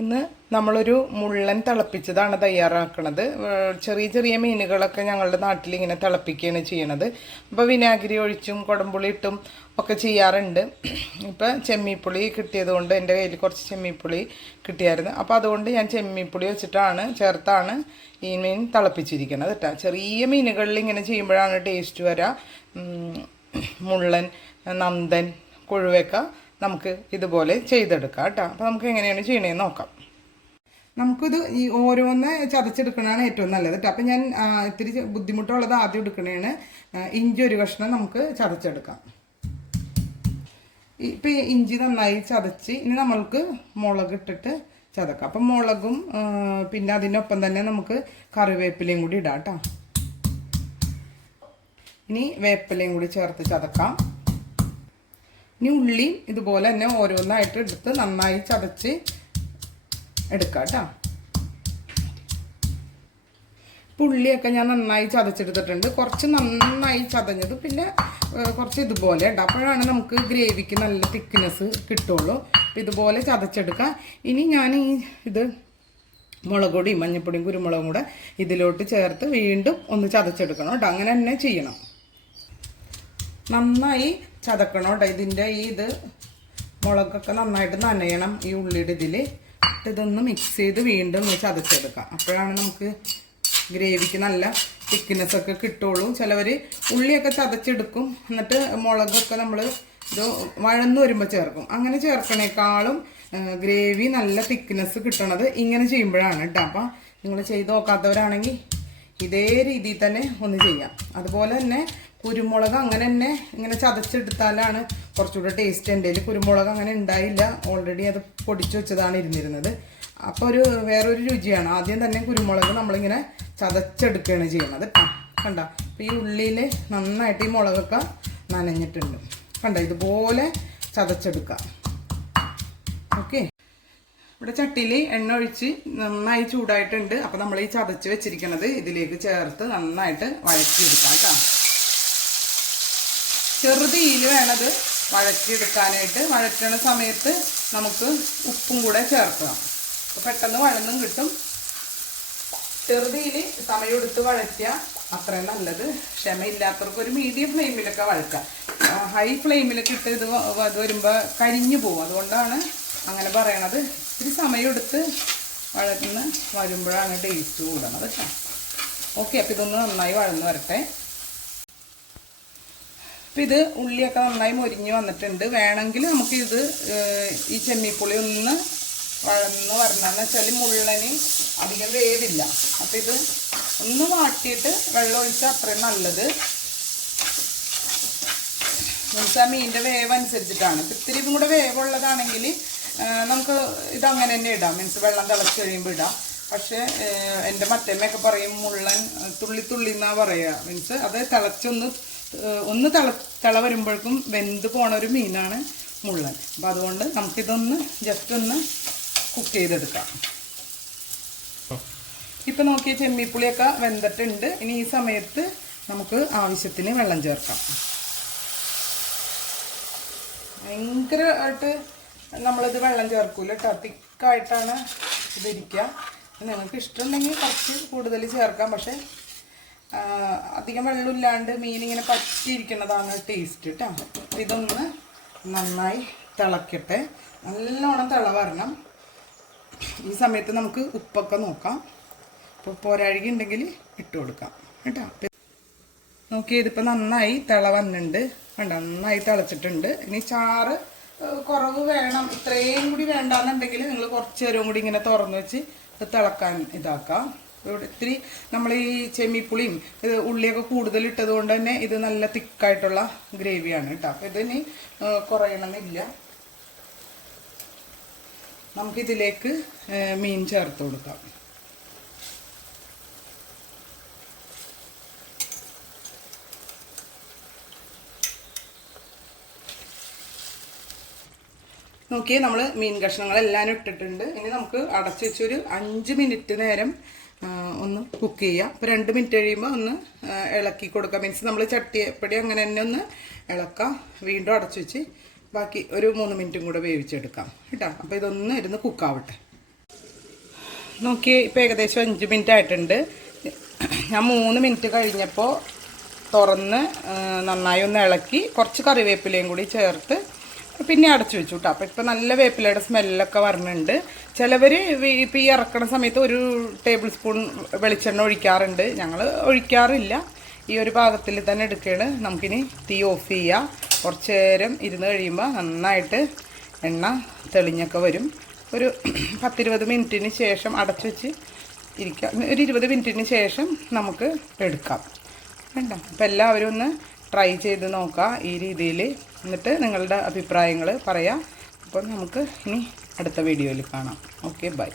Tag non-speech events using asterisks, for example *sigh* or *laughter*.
ഇന്ന് നമ്മളൊരു മുള്ളൻ തിളപ്പിച്ചതാണ് തയ്യാറാക്കുന്നത് ചെറിയ ചെറിയ മീനുകളൊക്കെ ഞങ്ങളുടെ നാട്ടിൽ ഇങ്ങനെ തിളപ്പിക്കുകയാണ് ചെയ്യണത്. അപ്പോൾ വിനാഗിരി ഒഴിച്ചും കുടംപുളി ഇട്ടും ഒക്കെ ചെയ്യാറുണ്ട്. ഇപ്പം ചെമ്മീപ്പുളി കിട്ടിയത് കൊണ്ട് എന്റെ കയ്യിൽ കുറച്ച് ചെമ്മീപ്പുളി കിട്ടിയായിരുന്നു. അപ്പോൾ അതുകൊണ്ട് ഞാൻ ചെമ്മീപ്പുളി വെച്ചിട്ടാണ് ചേർത്താണ് ഈ മീൻ തിളപ്പിച്ചിരിക്കുന്നത് കേട്ടോ ചെറിയ മീനുകളിൽ ഇങ്ങനെ ചെയ്യുമ്പോഴാണ് ടേസ്റ്റ് വരിക മുള്ളൻ നന്ദൻ കൊഴുവക്ക നമുക്ക് ഇതുപോലെ ചെയ്തെടുക്കാം കേട്ടോ. അപ്പോൾ നമുക്ക് എങ്ങനെയാണ് ചെയ്യണേന്ന് നോക്കാം. നമുക്കിത് ഈ ഓരോന്ന് ചതച്ചെടുക്കണതാണ് ഏറ്റവും നല്ലത് കേട്ടോ. അപ്പം ഞാൻ ഇത്തിരി ബുദ്ധിമുട്ടുള്ളത് ആദ്യം എടുക്കണേണ്. ഇഞ്ചി ഒരു കഷ്ണം നമുക്ക് ചതച്ചെടുക്കാം. ഇപ്പം ഈ ഇഞ്ചി നന്നായി ചതച്ച് ഇനി നമ്മൾക്ക് മുളക് ഇട്ടിട്ട് ചതക്കാം. അപ്പം മുളകും പിന്നെ അതിനൊപ്പം തന്നെ നമുക്ക് കറിവേപ്പിലയും കൂടി ഇടാം കേട്ടോ. ഇനി വേപ്പിലയും കൂടി ചേർത്ത് ചതക്കാം. ഇനി ഉള്ളി ഇതുപോലെ തന്നെ ഓരോന്നായിട്ട് എടുത്ത് നന്നായി ചതച്ച് എടുക്കാം കേട്ടോ. ഉള്ളിയൊക്കെ ഞാൻ നന്നായി ചതച്ചെടുത്തിട്ടുണ്ട്. കുറച്ച് നന്നായി ചതഞ്ഞത് പിന്നെ കുറച്ച് ഇതുപോലെ ഉണ്ട്. അപ്പോഴാണ് നമുക്ക് ഗ്രേവിക്ക് നല്ല തിക്നെസ് കിട്ടുള്ളൂ. അപ്പം ഇതുപോലെ ചതച്ചെടുക്കാം. ഇനി ഞാൻ ഈ ഇത് മുളക് പൊടിയും മഞ്ഞൾപ്പൊടിയും കുരുമുളകും കൂടെ ഇതിലോട്ട് ചേർത്ത് വീണ്ടും ഒന്ന് ചതച്ചെടുക്കണം കേട്ടോ. അങ്ങനെ തന്നെ ചെയ്യണം. നന്നായി ചതക്കണം കേട്ടോ ഇതിന്റെ ഈ ഇത് മുളകൊക്കെ നന്നായിട്ട് നനയണം ഈ ഉള്ളിയുടെ ഇതിൽ. ഇതൊന്ന് മിക്സ് ചെയ്ത് വീണ്ടും ഒന്ന് ചതച്ചെടുക്കാം. അപ്പോഴാണ് നമുക്ക് ഗ്രേവിക്ക് നല്ല തിക്നെസ് ഒക്കെ കിട്ടുള്ളൂ. ചിലവർ ഉള്ളിയൊക്കെ ചതച്ചെടുക്കും. എന്നിട്ട് മുളകൊക്കെ നമ്മൾ ഇത് വഴന്ന് വരുമ്പോൾ ചേർക്കും. അങ്ങനെ ചേർക്കണേക്കാളും ഗ്രേവി നല്ല തിക്നെസ് കിട്ടണത് ഇങ്ങനെ ചെയ്യുമ്പോഴാണ് കേട്ടോ. അപ്പം നിങ്ങൾ ചെയ്ത് നോക്കാത്തവരാണെങ്കിൽ ഇതേ രീതിയിൽ തന്നെ ഒന്ന് ചെയ്യാം. അതുപോലെ തന്നെ കുരുമുളക് അങ്ങനെ തന്നെ ഇങ്ങനെ ചതച്ചെടുത്താലാണ് കുറച്ചുകൂടെ ടേസ്റ്റ് എന്റെ കുരുമുളക് അങ്ങനെ ഉണ്ടായില്ല. ഓൾറെഡി അത് പൊടിച്ചു വെച്ചതാണ് ഇരുന്നിരുന്നത്. അപ്പോൾ ഒരു വേറൊരു രുചിയാണ്. ആദ്യം തന്നെ കുരുമുളക് നമ്മളിങ്ങനെ ചതച്ചെടുക്കുകയാണ് ചെയ്യുന്നത് കണ്ട? അപ്പോൾ ഈ ഉള്ളിയിൽ നന്നായിട്ട് ഈ മുളകൊക്കെ നനഞ്ഞിട്ടുണ്ട്. കണ്ട? ഇതുപോലെ ചതച്ചെടുക്കാം. ഓക്കെ ഇവിടെ ചട്ടിയിൽ എണ്ണ ഒഴിച്ച് നന്നായി ചൂടായിട്ടുണ്ട്. അപ്പോൾ നമ്മൾ ഈ ചതച്ച് വെച്ചിരിക്കുന്നത് ഇതിലേക്ക് ചേർത്ത് നന്നായിട്ട് വഴറ്റിയെടുക്കാം കേട്ടോ. ചെറുതീയിൽ വേണത് വഴറ്റിയെടുക്കാനായിട്ട്. വഴറ്റണ സമയത്ത് നമുക്ക് ഉപ്പും കൂടെ ചേർക്കുക അപ്പോൾ പെട്ടെന്ന് വഴന്നും കിട്ടും. ചെറുതീയിൽ സമയമെടുത്ത് വഴറ്റിയ അത്രയും നല്ലത്. ക്ഷമയില്ലാത്തവർക്ക് ഒരു മീഡിയം ഫ്ലെയിമിലൊക്കെ വഴക്കാം ഹൈ ഫ്ലെയിമിലൊക്കെ ഇട്ട് ഇത് വ- വരുമ്പോൾ കരിഞ്ഞു പോകും അതുകൊണ്ടാണ് അങ്ങനെ പറയണത്. ഇത്തിരി സമയമെടുത്ത് വഴന്ന് വരുമ്പോഴാണ് ടേസ്റ്റ് കൂടണത് കേട്ടോ. ഓക്കെ അപ്പോൾ ഇതൊന്ന് നന്നായി വഴന്ന് വരട്ടെ. അപ്പം ഇത് ഉള്ളിയൊക്കെ നന്നായി മൊരിഞ്ഞ് വന്നിട്ടുണ്ട്. വേണമെങ്കിൽ നമുക്കിത് ഇത് ഈ ചെമ്മിപ്പുളി ഒന്ന് വഴന്ന് വരണമെന്ന് വെച്ചാൽ മുള്ളന് അധികം വേവില്ല. അപ്പം ഇത് ഒന്ന് വാട്ടിയിട്ട് വെള്ളം ഒഴിച്ചാൽ അത്രയും നല്ലത്. എന്നുവെച്ചാൽ മീനിന്റെ വേവ് അനുസരിച്ചിട്ടാണ്. ഇപ്പം ഇത്തിരി ഇതും കൂടെ വേവുള്ളതാണെങ്കിൽ നമുക്ക് ഇതങ്ങനെ തന്നെ ഇടാം. മീൻസ് വെള്ളം തിളച്ച് കഴിയുമ്പോൾ ഇടാം. പക്ഷേ എന്റെ മറ്റമ്മയൊക്കെ പറയും മുള്ളൻ തുള്ളി തുള്ളി എന്നാണ് പറയുക മീൻസ് അത് തിളച്ചൊന്ന് ഒന്ന് തിള തിള വരുമ്പോഴേക്കും വെന്ത് പോണ ഒരു മീനാണ് മുള്ളൻ. അപ്പം അതുകൊണ്ട് നമുക്കിതൊന്ന് ജസ്റ്റ് ഒന്ന് കുക്ക് ചെയ്തെടുക്കാം. ഇപ്പം നോക്കിയ ചെമ്മിപ്പുളിയൊക്കെ വെന്തിട്ടുണ്ട്. ഇനി ഈ സമയത്ത് നമുക്ക് ആവശ്യത്തിന് വെള്ളം ചേർക്കാം. ഭയങ്കരമായിട്ട് നമ്മളിത് വെള്ളം ചേർക്കൂല കേട്ടോ. തിക്കായിട്ടാണ് ഇതിരിക്കുക നിങ്ങൾക്ക് ഇഷ്ടമുണ്ടെങ്കിൽ കുറച്ച് കൂടുതൽ ചേർക്കാം. പക്ഷേ അധികം വെള്ളമില്ലാണ്ട് മീനിങ്ങനെ പറ്റിയിരിക്കുന്നതാണ് ടേസ്റ്റ് കേട്ടോ ഇതൊന്ന് നന്നായി തിളക്കട്ടെ. നല്ലോണം തിള വരണം. ഈ സമയത്ത് നമുക്ക് ഉപ്പൊക്കെ നോക്കാം. ഇപ്പോൾ പോരാഴിക ഉണ്ടെങ്കിൽ ഇട്ട് കൊടുക്കാം. കേട്ടോ? നോക്കിയതിപ്പോൾ നന്നായി തിള വന്നിട്ടുണ്ട്. കണ്ടോ? നന്നായി തിളച്ചിട്ടുണ്ട്. ഇനി ചാറ് കുറവ് വേണം. ഇത്രയും കൂടി വേണ്ടാന്നുണ്ടെങ്കിൽ നിങ്ങൾ കുറച്ച് നേരവും കൂടി ഇങ്ങനെ തുറന്ന് വെച്ച് ഇത് തിളക്കാൻ ഇതാക്കാം. ഇത്തിരി നമ്മൾ ഈ ചെമ്മിപ്പുളിയും ഇത് ഉള്ളിയൊക്കെ കൂടുതൽ ഇട്ടത് കൊണ്ട് തന്നെ ഇത് നല്ല തിക്കായിട്ടുള്ള ഗ്രേവിയാണ് കേട്ടോ. അപ്പോൾ ഇതിനി കുറയണമെന്നില്ല. നമുക്കിതിലേക്ക് മീൻ ചേർത്ത് കൊടുക്കാം. നോക്കിയേ നമ്മൾ മീൻ കഷ്ണങ്ങളെല്ലാം ഇട്ടിട്ടുണ്ട്. ഇനി നമുക്ക് അടച്ചു വെച്ചൊരു അഞ്ച് മിനിറ്റ് നേരം ഒന്ന് കുക്ക് ചെയ്യാം. അപ്പോൾ രണ്ട് മിനിറ്റ് കഴിയുമ്പോൾ ഒന്ന് ഇളക്കി കൊടുക്കുക മീൻസ് നമ്മൾ ചട്ടിയപ്പടി അങ്ങനെ തന്നെ ഒന്ന് ഇളക്കാം. വീണ്ടും അടച്ചു വെച്ച് ബാക്കി ഒരു മൂന്ന് മിനിറ്റും കൂടെ വേവിച്ചെടുക്കാം. കേട്ടോ? അപ്പോൾ ഇതൊന്ന് ഇരുന്ന് കുക്കാവട്ടെ നോക്കി ഇപ്പം ഏകദേശം അഞ്ച് മിനിറ്റ് ആയിട്ടുണ്ട്. ഞാൻ മൂന്ന് മിനിറ്റ് കഴിഞ്ഞപ്പോൾ തുറന്ന് നന്നായി ഒന്ന് ഇളക്കി കുറച്ച് കറിവേപ്പിലയും കൂടി ചേർത്ത് പിന്നെ അടച്ചു വെച്ചു കേട്ടോ അപ്പോൾ ഇപ്പം നല്ല വേപ്പിലയുടെ സ്മെല്ലൊക്കെ വരുന്നുണ്ട് ചിലവർ ഇപ്പം ഈ ഇറക്കണ സമയത്ത് ഒരു ടേബിൾ സ്പൂൺ വെളിച്ചെണ്ണ ഒഴിക്കാറുണ്ട്. ഞങ്ങൾ ഒഴിക്കാറില്ല. ഈ ഒരു പാകത്തിൽ തന്നെ എടുക്കുകയാണ്. നമുക്കിനി തീ ഓഫ് ചെയ്യുക കുറച്ച് നേരം ഇരുന്ന് കഴിയുമ്പോൾ നന്നായിട്ട് എണ്ണ തെളിഞ്ഞൊക്കെ വരും. ഒരു *clears throat* പത്തിരുപത് മിനിറ്റിന് ശേഷം അടച്ചു വെച്ച് ഇരിക്കാം. ഒരു ഇരുപത് മിനിറ്റിന് ശേഷം നമുക്ക് എടുക്കാം. വേണ്ട അപ്പം എല്ലാവരും ഒന്ന് ട്രൈ ചെയ്ത് നോക്കുക ഈ രീതിയിൽ എന്നിട്ട് നിങ്ങളുടെ അഭിപ്രായങ്ങൾ പറയാം. അപ്പോൾ നമുക്ക് ഇനി അടുത്ത വീഡിയോയിൽ കാണാം. Okay bye